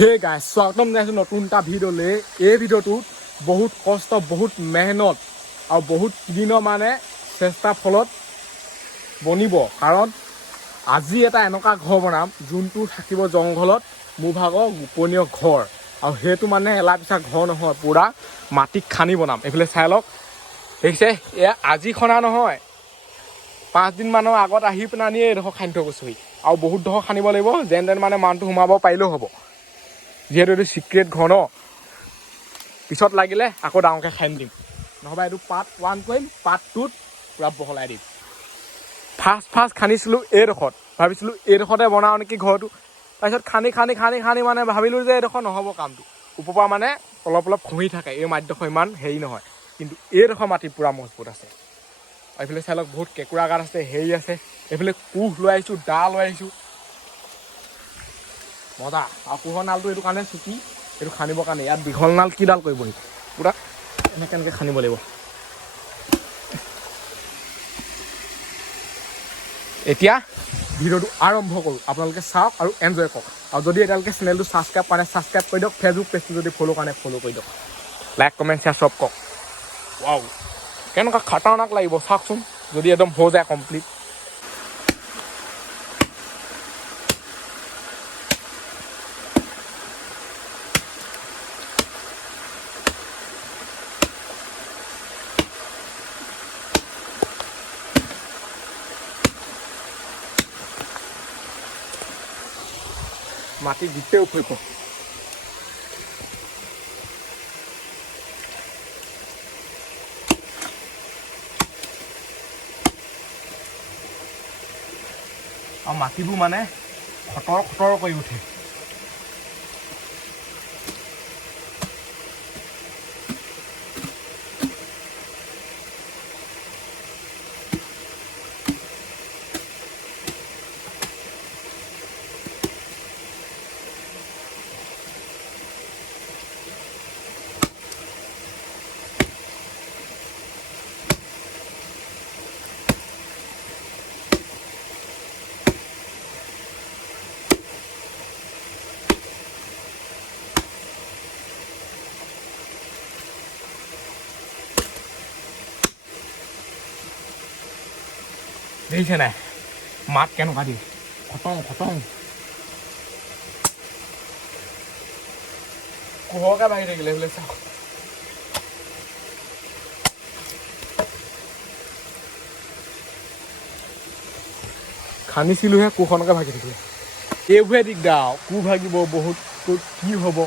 hey guys स्वागतम जनाइছো নতুন এটা ভিডিওলৈ এই ভিডিওটোত বহুত কষ্ট বহুত মেহনত আৰু বহুত দিনৰ মানে চেষ্টা ফলত বনিব কাৰণ আজি এটা এনেকা ঘৰ বনাম যোনটো থাকিব জংঘলত মোৰ ভাগৰ গোপনীয় ঘৰ আৰু হেতু মানে এলা পিছা ঘৰ নহয় পুৰা মাটি খানি বনাম এফালে চাই লওক দেখিছে এ আজি খনা নহয় 5 দিন মানৰ আগত আহি পেনানি এই দেখো খানি থৈ গৈছই আৰু বহুত ধৰ খানিব লাগিব যেন যেন মানে মানটো সোমাব পাৰিলেও হ'ব যেহেতু এইটো সিক্ৰেট ঘৰ ন পিছত লাগিলে আকৌ ডাঙৰকৈ খাই দিম নহবা এইটো পাৰ্ট 1 কৰিম পাৰ্ট 2 পুৰা বহলাই দিম ফাৰ্ষ্ট খানিছিলোঁ এইডোখৰত ভাবিছিলোঁ এইডোখৰতে বনাওঁ নেকি ঘৰটো তাৰপিছত খানি মানে ভাবিলোঁ যে এইডোখৰ নহ'ব কামটো ওপৰৰ পৰা মানে অলপ খহি থাকে এই মাটিডোখৰ ইমান হেৰি নহয় কিন্তু এইডোখৰ মাটি পুৰা মজবুত আছে এইফালে চাই লওক বহুত কেঁকুৰা গাঁত আছে হেৰি আছে এইফালে কোহ লৈ আহিছোঁ দা লৈ আহিছোঁ মজা আৰু কোহৰ নালটো এইটো কাৰণে চুটি এইটো খানিবৰ কাৰণে ইয়াত দীঘল নাল কিডাল কৰিব পুৰা এনেকৈ খানিব লাগিব এতিয়া ভিডিঅ'টো আৰম্ভ কৰোঁ আপোনালোকে চাওক আৰু এনজয় কৰক আৰু যদি এতিয়ালৈকে চেনেলটো ছাবস্ক্ৰাইব কৰা নাই ছাবস্ক্ৰাইব কৰি দিয়ক ফেচবুক পেজটো যদি ফ'ল' কাৰণে ফ'ল' কৰি দিয়ক লাইক কমেণ্ট শ্বেয়াৰ চব কওক ৱাও কেনেকুৱা খাটাৰনাক লাগিব চাওকচোন যদি একদম হৈ যায় কমপ্লিট মাটি গোটেই উফৰিব আৰু মাটিবোৰ মানে খটৰ কৰি উঠে দেখিছে নাই মাত কেনেকুৱা দিয়ে খতম কোহৰকে ভাগি থাকিলে বোলে চাওক খান্দিছিলোঁহে কোহখনকে ভাগি থাকিলে এইবোৰে দিগদাৰ আৰু কোৰ ভাগিব বহুত কি হ'ব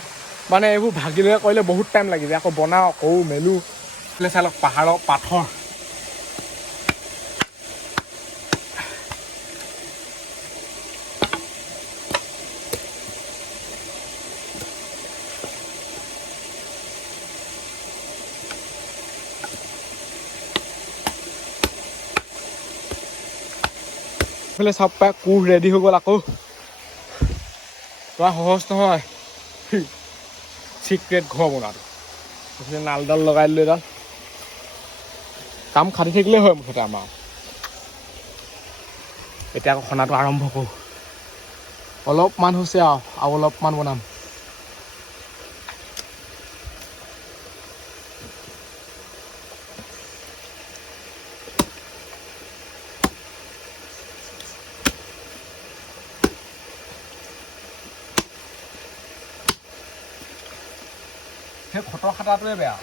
মানে এইবোৰ ভাগিলে কৰিলে বহুত টাইম লাগি যায় আকৌ বনাওঁ কৰোঁ মেলোঁ বোলে চাই লওক পাহাৰৰ পাথৰ এইফালে চব পাই কোৰ ৰেডি হৈ গ'ল আকৌ তোমাৰ সহজ নহয় চিক্ৰেট ঘৰ বনাটো এইফালে নালডাল লগাই দিলোঁ এডাল কাম খাটি থাকিলেই হয় মুঠতে আমাৰ এতিয়া আকৌ খনাটো আৰম্ভ কৰোঁ অলপমান হৈছে আৰু অলপমান বনাম সেই খটৰ খাটাটোৱে বেয়া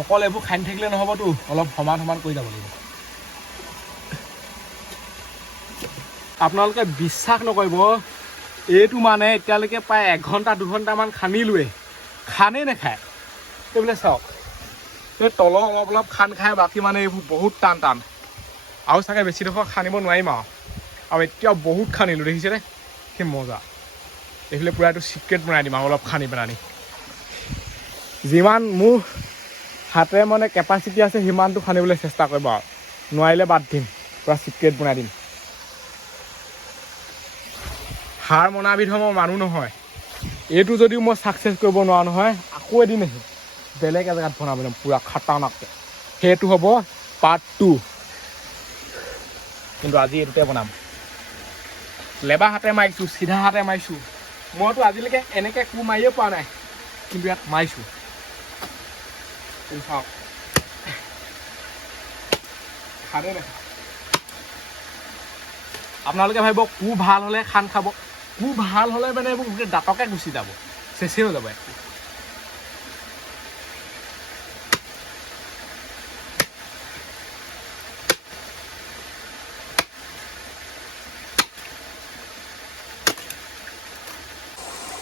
অকল এইবোৰ খাই থাকিলে নহ'বতো অলপ সমান কৰি যাব লাগিব আপোনালোকে বিশ্বাস নকৰিব এইটো মানে এতিয়ালৈকে প্ৰায় 1 ঘণ্টা 2 ঘণ্টামান খান্দিলোৱে খানেই নাখায় এইবোলে চাওক এই তলৰ অলপ খান খায় বাকী মানে এইবোৰ বহুত টান আৰু চাগে বেছিডোখৰ খান্দিব নোৱাৰিম আৰু এতিয়াও বহুত খান্দিলোঁ দেখিছেনে কি মজা এইফালে পূৰা এইটো চিক্ৰেট বনাই দিম আৰু অলপ খান্দি পেলানি যিমান মোৰ হাতেৰে মানে কেপাচিটি আছে সিমানটো খান্দিবলৈ চেষ্টা কৰিম আৰু নোৱাৰিলে বাদ দিম পূৰা চিক্ৰেট বনাই দিম হাৰ মনা বিধৰ মই মানুহ নহয় এইটো যদিও মই ছাকচেছ কৰিব নোৱাৰো নহয় আকৌ এদিন আহিম বেলেগ এজেগাত বনাব যাম পূৰা খাটাৰনাককৈ সেইটো হ'ব পাৰ্ট 2 কিন্তু আজি এইটোতে বনাম লেবা হাতে মাৰিছোঁ চিধা হাতে মাৰিছোঁ মইতো আজিলৈকে এনেকৈ কোৰ মাৰিয়ে পোৱা নাই কিন্তু ইয়াত মাৰিছোঁ চাওক খানে নাখায় আপোনালোকে ভাবিব কোৰ ভাল হ'লে খান খাব কোৰ ভাল হ'লে মানে এইবোৰ গোটেই দাঁতকে গুচি যাব চেচে হৈ যাব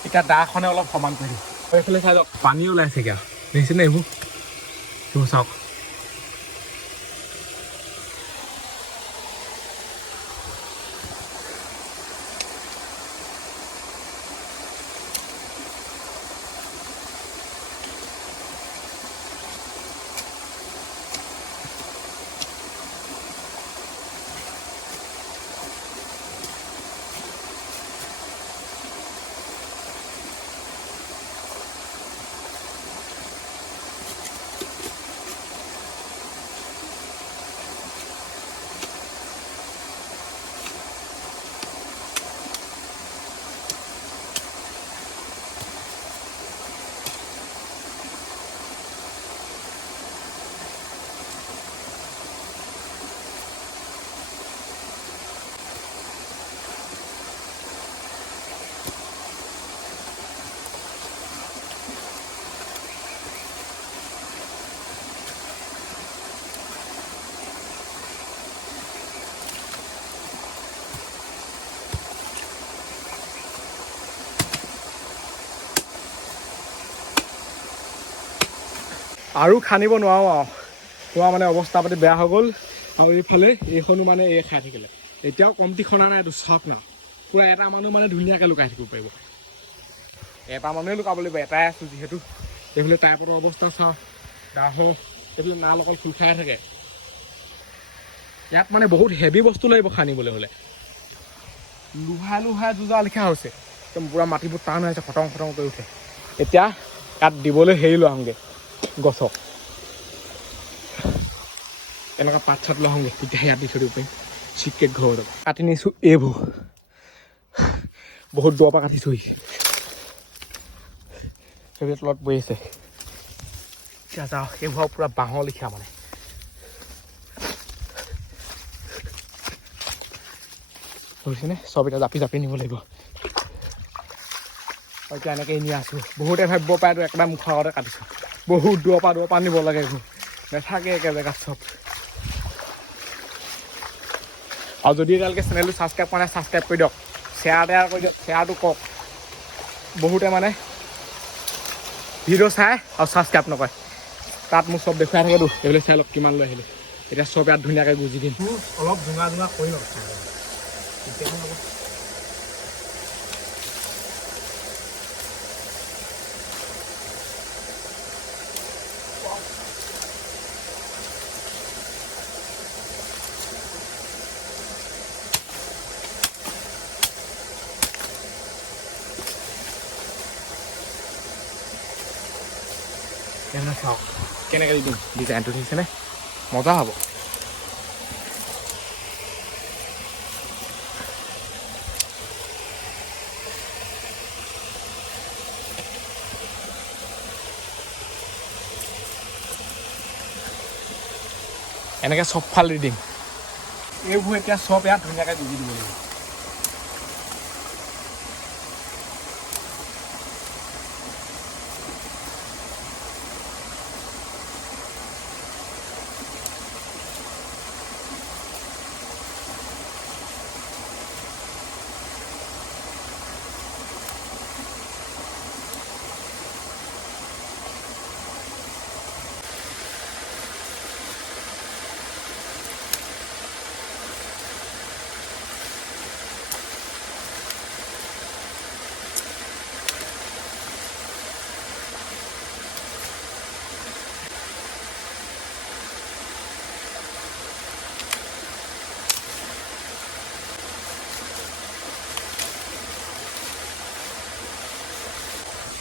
এতিয়া দাখনে অলপ সমান কৰি দিম এইফালে চাই লওক পানী ওলাইছেগৈ আৰু দেখিছেনে এইবোৰ চাওক আৰু খান্দিব নোৱাৰোঁ আৰু তোমাৰ মানে অৱস্থা পাতি বেয়া হৈ গ'ল আৰু এইফালে এইখনো মানে এই খাই থাকিলে এতিয়াও কমটি খনা নাই এইটো চাওক না পূৰা এটা মানুহ মানে ধুনীয়াকৈ লুকাই থাকিব পাৰিব এটা মানুহে লুকাব লাগিব এটাই আছোঁ যিহেতু এইফালে টাইপৰ অৱস্থা চাওঁ দাহ এইফালে নাল অকল খোল খাই থাকে ইয়াত মানে বহুত হেভি বস্তু লাগিব খান্দিবলৈ হ'লে লোহাই যুঁজা লিখা হৈছে একদম পূৰা মাটিবোৰ টান হৈ আছে খটং কৰি উঠে এতিয়া ইয়াত দিবলৈ হেৰি লৈ আহোঁগৈ গছক এনেকুৱা পাত চাত লৈ আহোঁগৈ তেতিয়া ইয়াত দি থৈ দিব পাৰিম চিক্ৰেট ঘৰত কাটি নিছোঁ এইবোৰ বহুত দূৰৰ পৰা কাটিছোঁ সেইবোৰ তলত বহি আছে এতিয়া যাওঁ সেইবোৰ পূৰা বাঁহৰ লিখা মানে বুজিছেনে চব এতিয়া জাপি নিব লাগিব এতিয়া এনেকৈ নি আছোঁ বহুতে ভাবিব পাৰেতো একেবাৰে মুখৰ আগতে কাটিছোঁ বহুত দূৰৰ পৰা নিব লাগে এইবোৰ নাথাকে একে জেগাত চব আৰু যদি এতিয়ালৈকে চেনেলটো ছাবস্ক্ৰাইব কৰা নাই ছাবস্ক্ৰাইব কৰি দিয়ক শ্বেয়াৰ কৰি দিয়ক শ্বেয়াৰটো কওক বহুতে মানে ভিডিঅ' চাই আৰু ছাবস্ক্ৰাইব নকৰে তাত মোক চব দেখুৱাই থাকেতো এইবিলাক চাই লওক কিমান লৈ আহিলোঁ এতিয়া চব ইয়াত ধুনীয়াকৈ গুজি দিম অলপ জোঙা কৰি লওক চাওক কেনেকৈ দি দিম ডিজাইনটো দেখিছেনে মজা হ'ব এনেকৈ চব ফাল দি দিম এইবোৰ এতিয়া চব ইয়াত ধুনীয়াকৈ গুজি দিব লাগিব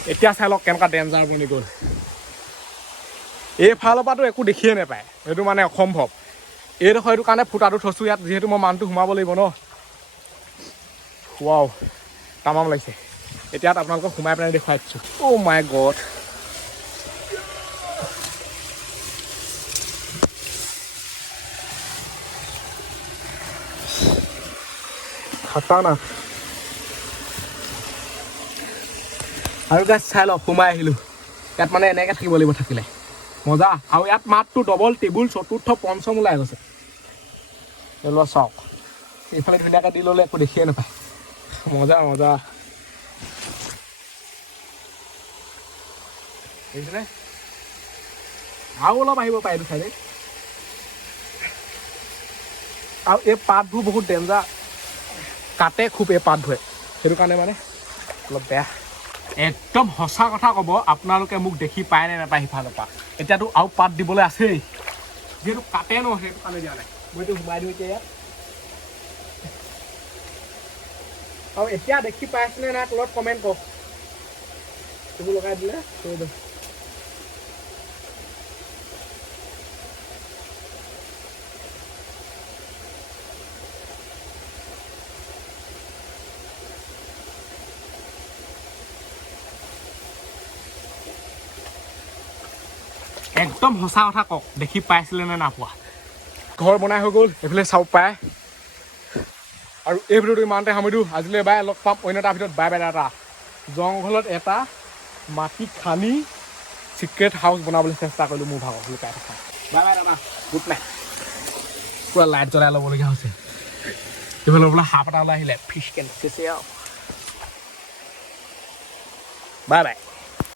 এতিয়া চাই লওক কেনেকুৱা ডেঞ্জাৰ বনি গ'ল এইফালৰ পৰাতো একো দেখিয়ে নাপায় সেইটো মানে অসম্ভৱ এইডোখৰ এইটো কাৰণে ফুটাটো থৈছোঁ ইয়াত যিহেতু মই মানুহটো সোমাব লাগিব ন ৱাও তামাম লাগিছে এতিয়া আপোনালোকক সোমাই পেলাই দেখুৱাই দিছোঁ অ' মাই গড খাটাৰনাক আৰু গাছ চাই লওক সোমাই আহিলোঁ ইয়াত মানে এনেকৈ থাকিব লাগিব থাকিলে মজা আৰু ইয়াত মাত্ৰ ডবল টেবুল চতুৰ্থ পঞ্চম ওলাই গৈছে লোৱা চাওক এইফালে ধুনীয়াকৈ দি ল'লে একো দেখিয়ে নাপায় মজা মজা দেখিছেনে আৰু অলপ আহিব পাৰে এইটো চাইডে আৰু এই পাতবোৰ বহুত ডেঞ্জাৰ কাটে খুব এই পাতবোৰে সেইটো কাৰণে মানে অলপ বেয়া একদম সঁচা কথা ক'ব আপোনালোকে মোক দেখি পায় নে নাপায় সিফালৰ পৰা এতিয়াতো আৰু পাত দিবলৈ আছেই যিহেতু কাটে ন সেইটো কাৰণে দিয়া নাই মইতো সোমাই দিওঁ এতিয়া ইয়াত আৰু এতিয়া দেখি পাইছেনে নাই তলত কমেণ্ট কৰক সেইবোৰ লগাই দিলে থৈ দিওঁ একদম সঁচা কথা কওক দেখি পাইছিলে নে নাপোৱা ঘৰ বনাই হৈ গ'ল এইফালে চাব পায় আৰু এই ভিডিঅ'টো ইমানতে সামৰি দিওঁ আজিলৈ বাই লগ পাম অন্য এটা ভিডিঅ'ত বাই বাই এটা জংঘলত এটা মাটি খান্দি চিক্ৰেট হাউচ বনাবলৈ চেষ্টা কৰিলোঁ মোৰ ভাগত লুকাই থকা বাই বাই দাদা গুড নাইট পুৰা লাইট জ্বলাই ল'বলগীয়া হৈছে এইফালে বোলে সাপ এটা ওলাই আহিলে ফিছ কেন বাই বাই